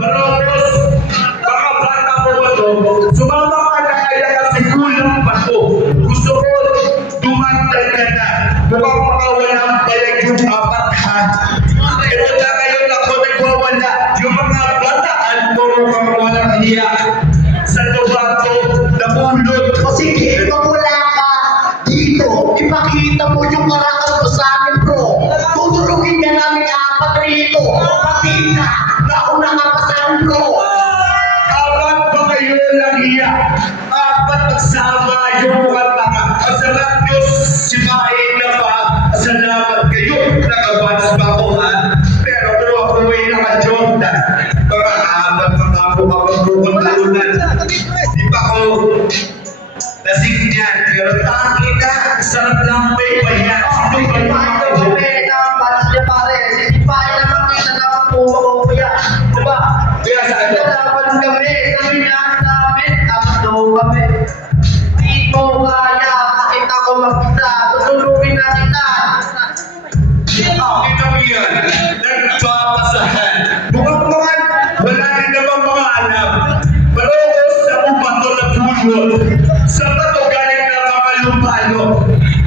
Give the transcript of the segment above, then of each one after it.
Marocos, baka bata mo ba to? Sumama ka na kaya kasi kulang pa to. Gusto ko, dumagdag ka na. Mukhang makawalang bayag yung apat ha. Pero na ngayon ako nagwawala. Yung mga bataan mo mukhang walang hiya. Sa Lobato, nabulot. O sige, magmula ka dito. Ipakita mo yung karangal mo sa amin, bro. Tutulungin ka namin apat rito. Pati na, nauna nga pa sa amin, bro. Apat ba kayo lang hiya? Apat nagsama yung mga tanga. Masarap Diyos, simain na pa. Salamat kayo. Nakabans pa ko ha. Pero ako ay naka-Jordan. Mga apat na ako kapag-bukong talunan. Di pa ko lasing niyan. Pero tangi na. Sarap lang may bayan. Sino ba yung mga ko? Kaya saan na? Kita mo yan. Nagpapasahan. Mukhang wala rin namang mga alam. Marocos sa upato na pulo. Sa bato galing na mga lumpalo.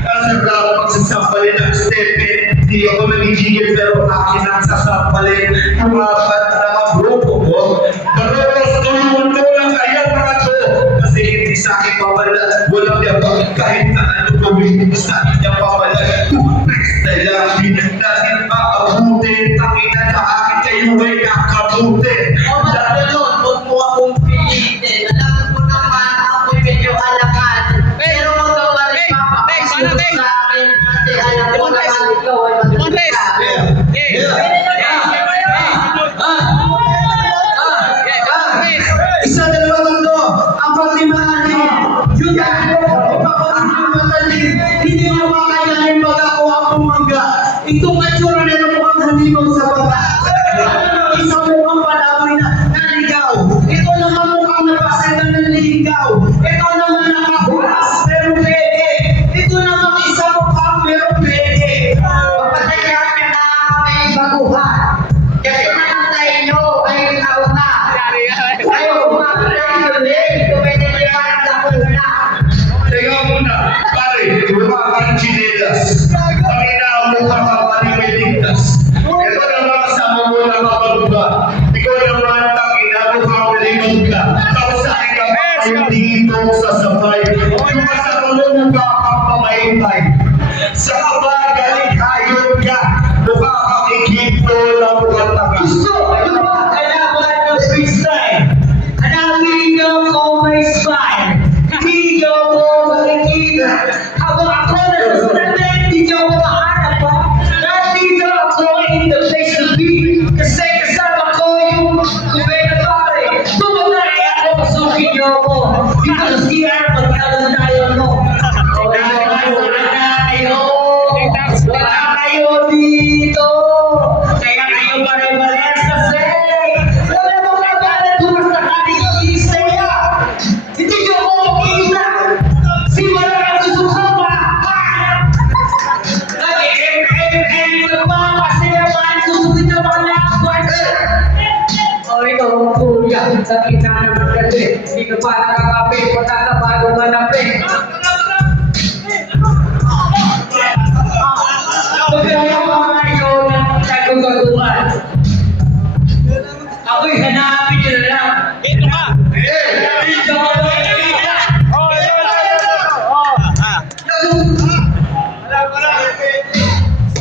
Kasi bravo magsasampalin ang stepe. Di ako nagigigil pero akin ang sasampalin. Tumapat na mga grupo ko. Marocos, tulungan ko lang kaya mga to. Kasi hindi sa akin pawala. Walang yabang kahit na ano gawin sa akin yung pawala. Na lang din natin maabutin. Tanginan na akin kayo ay nakabutin. Isa, dalawa, tatlo, apat, lima, anim. Yun yan. Ipapakakamatalin. Hindi mo makayanin pag ako ang pumangga. Itong katsura nila mukhang halimaw sa baba. Isa mukhang palaboy na naligaw. Ito naman mukhang napasay na naliligaw. Ito naman nakahulas pero pwede. Ito naman isa mukhang pero pwede. Papatayan niya na may baguhan. Kasi naman sa inyo ay nauna. Ayaw kumakain ulit. Pwede niya para sa kuna. Teka muna, pare, wala kang chinelas. Pangina mo ka kapalimeligtas. Ito naman kasama mo na mababa. Ikaw naman tangina mo kapalimog ka. Tapos sa akin ka pa kayo dito sa sabay. Yung kasama mo mukha kang pamaitay. Sa kaba galing hayop ka. Mukha kang ikito na mukha taga. Gusto! Yung mga kailangan ng freestyle. Hanapin ko may spine. Hindi ko makikita. Habang ako nasusunod, hindi ko makahanap pa. Nandito ako in the place to be. Kasi kasama ko yung kubena pare. Tumatay ako, pasukin niyo ako. Dito sa CR, pagkalan tayo mo. Wala kayo dito. Kaya kayo pare-pares kasi. Wala mong kabalan kung sa kanil isaya. Hindi nyo ako makita. Simula ka susukang makahanap. Nag-em-em-em ka pa kasi naman susunod na mga lakwas. O ikaw ang kuya, sa kita naman kasi. Hindi ka pa nakakape, patatabago ka na pe. Kaya mga ikaw ng kagugatuan. Ako'y hanapin nyo na lang. Ito ka! Dito ako nakikita.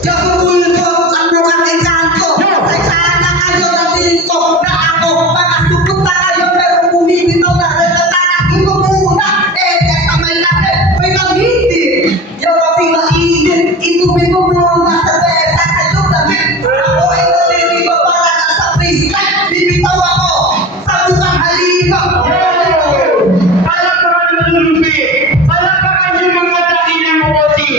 Kapagulog ko ang mukhang ikanto. Ay sana kayo natin ko na ako. Makasukot na kayo pero bumibitaw na. Tatanagin ko muna. Kamay natin. May mag-hindi. Yung kaping mainit. Inumin ko muna sa besa sa lugamin. Ako ay naliligo para sa freestyle. Bibitaw ako sa mukhang halimaw. Palakpakan ng lulubi. Palakpakan yung mga dakilang mukoti.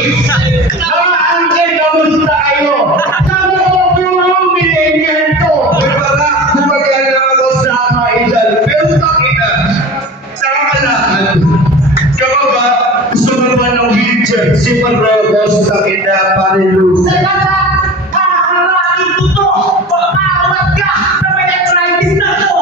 Mga angel, kamusta kayo? Sabi ko yung millennial to. May pala, kumagana ako sa mga edad. Pero takina, sa kakalahan, kababa, gusto mo naman ng wheelchair. Si Marocos, takina, panilusa. Salamat! Haharapin ko to! Pagkawat ka sa may arthritis na to!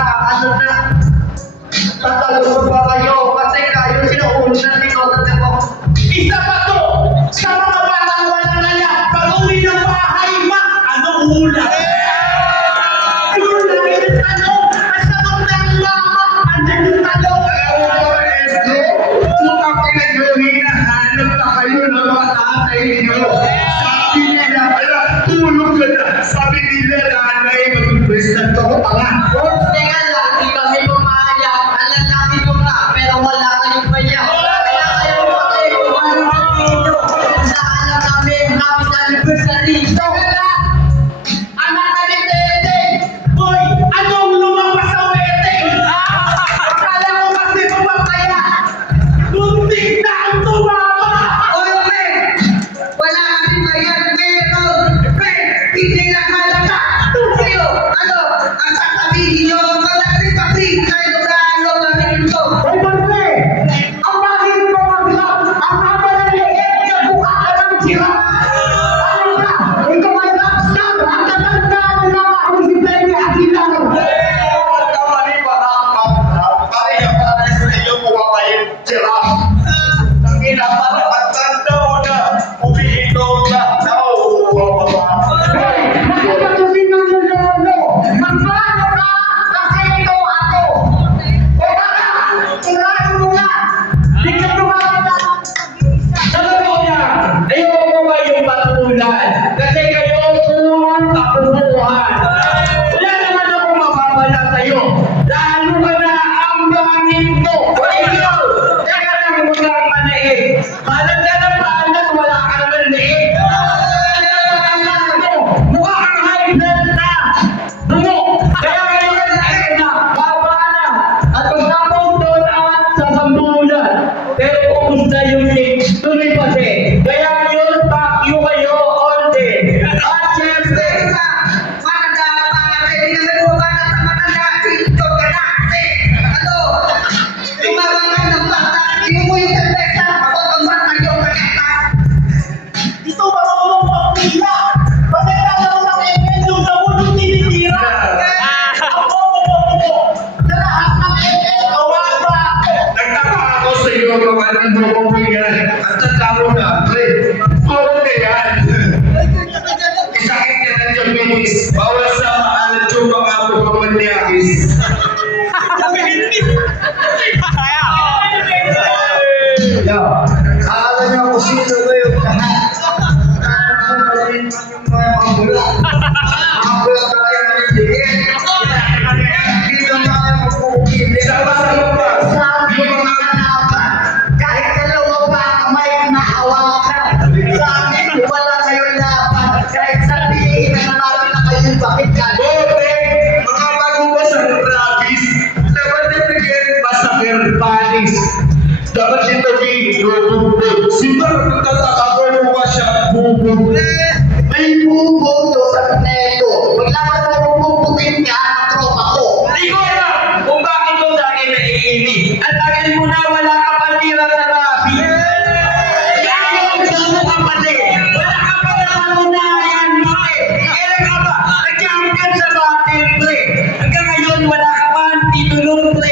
ano na, tatalo pa kayo kasi kayo sinuunan ni Kote mo. Isa pa to, sa mga batang walang alam, pag-uwi ng bahay, ma, ano ulam? Ayun lang yung tanong, basta ng mama, andyan yung tanong. Kung ang hinahanap na kayo ng mga tatay niyo, sabi nila, ala, tulog ka na. Sabi nila, nanay, mag-present ako, tanga. Teka lang, di kami pumayag. Ang lalaki ko nga, pero wala kayong bayan. Kaya kayo makikuhan ng ninyo. Sa alam namin, happy anniversary. Teka lang, anak ka ni Tete. Boy, anong lumabas sa wedding? Akala ko kasi pumapaya. Muntik na ang tumama. Oy, men, wala kaming bayan. Meron, men, hindi na halata. Tuyo, ano, ang sasabihin nyo, wala rin pati, kayo na ano namin ito. Hoy, Bante, ang bakit mo mag-lap, ang haba ng leeg, nagbuka ka ng sira. Ano ka, ikaw ay rockstar, ang tatanda mo na kausip na yung akilano. Hey, magpapatusin ng lolo, magplano ka, kasi ito ako. O baka, sirain mo na, di ka tumawag. Sa totoo yan, ayoko ba yung patulan? Kasi kayo purong kapuruhan. Wala naman ako mapapala sa'yo. Lalo ka na ang bangin ko. Ikaw, teka lang mo lang manaig. Palag ka ng palag, wala ka naman liig. Mukha kang high blood na. Bungo. Kaya kayo na, baba na. At pagkapong doon at sa sambulan. Pero kumusta yung six, tuloy pa siya. Kaya yun, back you kayo all day. At syempre, Ito ba mga pagpila? Pagkakalaw ng event yung sa mulong tinitira. Ako, sa lahat ng event, awal ba ako? Nagtaka ako sa iyo, mga nandoko mo yan. Ang tanda mo na, pre. Puro na yan. Isakit ka na diabetes. Bawal sa maalat yung mga pagmamanyakis. Akala niyo kung sino ba yung lahat. Akala mo pala yun yung mga mabula. Mabula tayo ng diin. Dito na kayo magpupili. Sama-sama pa. Sabi yung mga hanapan, kahit dalawa pa may nahawakan. Sabi ko wala kayong laban. Kahit sabihin na natin na kayo bakit ka. Bote, mga bago sa Travis, dapat nabigyan pa sa Paris. Dapat dito bubog. Sino nagtataka ko mo ba siya bubog? May bubo to sa neto. Maglaban mo bubugbugin ka ang tropa ko. hindi ko alam kung bakit mo sa akin naiinis. At akin mo na wala ka patira sa rabi. Kaya yung gusto ka pati. Wala ka pa naman unahan, maki. Kailan ka ba? Nag-champion sa battle, pre. Hanggang ngayon, wala ka pa ang titulong, pre.